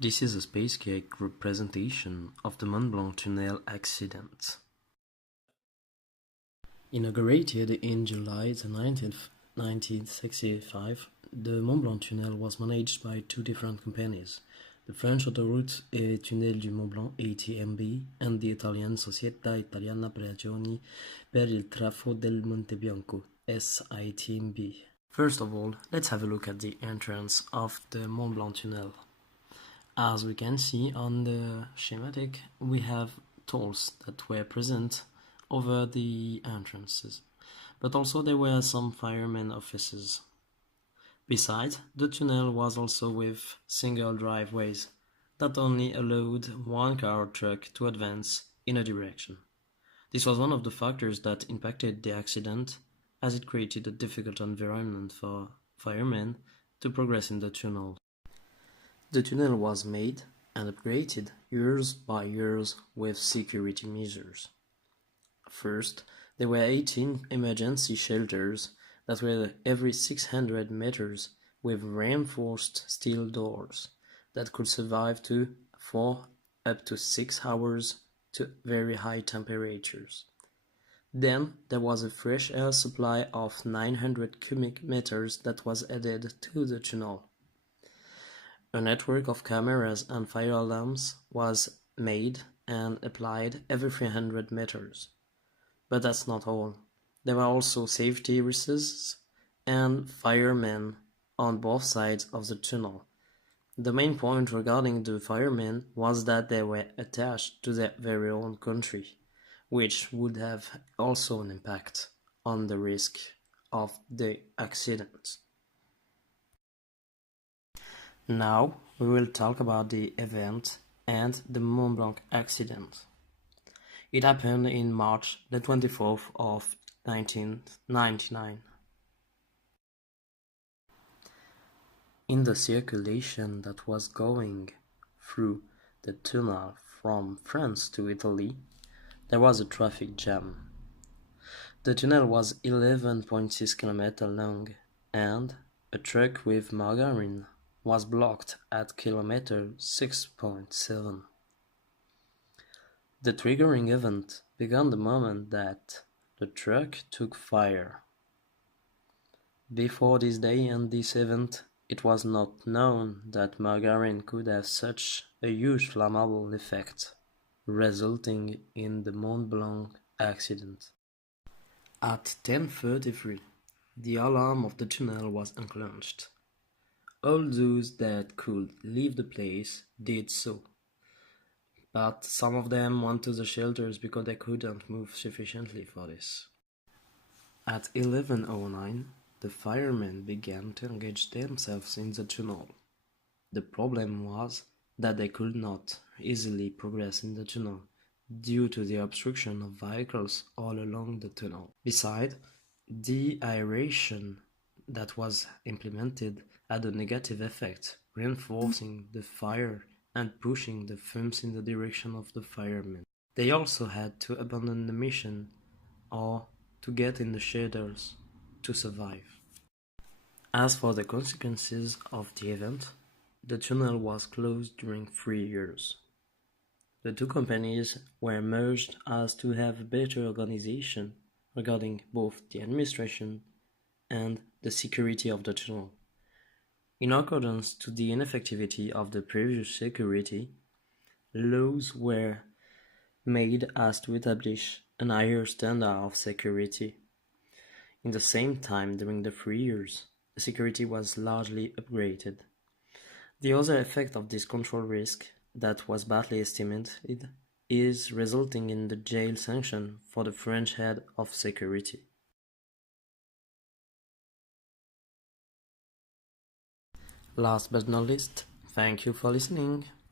This is a space cake representation of the Mont Blanc tunnel accident. Inaugurated in July the 19th, 1965, the Mont Blanc tunnel was managed by two different companies, the French Autoroute et Tunnel du Mont Blanc ATMB and the Italian Società Italiana per Ragioni per il Trafo del Monte Bianco SITMB. First of all, let's have a look at the entrance of the Mont Blanc tunnel. As we can see on the schematic, we have tolls that were present over the entrances, but also there were some firemen offices. Besides, the tunnel was also with single driveways that only allowed one car or truck to advance in a direction. This was one of the factors that impacted the accident, as it created a difficult environment for firemen to progress in the tunnel. The tunnel was made and upgraded years by years with security measures. First, there were 18 emergency shelters that were every 600 meters with reinforced steel doors that could survive 4 up to 6 hours to very high temperatures. Then there was a fresh air supply of 900 cubic meters that was added to the tunnel. A network of cameras and fire alarms was made and applied every 300 meters. But that's not all. There were also safety risks and firemen on both sides of the tunnel. The main point regarding the firemen was that they were attached to their very own country, which would have also an impact on the risk of the accident. Now we will talk about the event and the Mont Blanc accident. It happened in March the 24th of 1999. In the circulation that was going through the tunnel from France to Italy, there was a traffic jam. The tunnel was 11.6 km long and a truck with margarine was blocked at kilometer 6.7. The triggering event began the moment that the truck took fire. Before this day and this event, it was not known that margarine could have such a huge flammable effect, resulting in the Mont Blanc accident. At 10:33, the alarm of the tunnel was enclenched. All those that could leave the place did so, but some of them went to the shelters because they couldn't move sufficiently for this. At 11:09, the firemen began to engage themselves in the tunnel. The problem was that they could not easily progress in the tunnel due to the obstruction of vehicles all along the tunnel. Besides, the aeration that was implemented had a negative effect, reinforcing the fire and pushing the fumes in the direction of the firemen. They also had to abandon the mission or to get in the shelters to survive. As for the consequences of the event, the tunnel was closed during 3 years. The two companies were merged as to have a better organization regarding both the administration and the security of the tunnel. In accordance to the ineffectivity of the previous security, laws were made as to establish an higher standard of security. In the same time, during the 3 years, the security was largely upgraded. The other effect of this control risk that was badly estimated is resulting in the jail sanction for the French head of security. Last but not least, thank you for listening.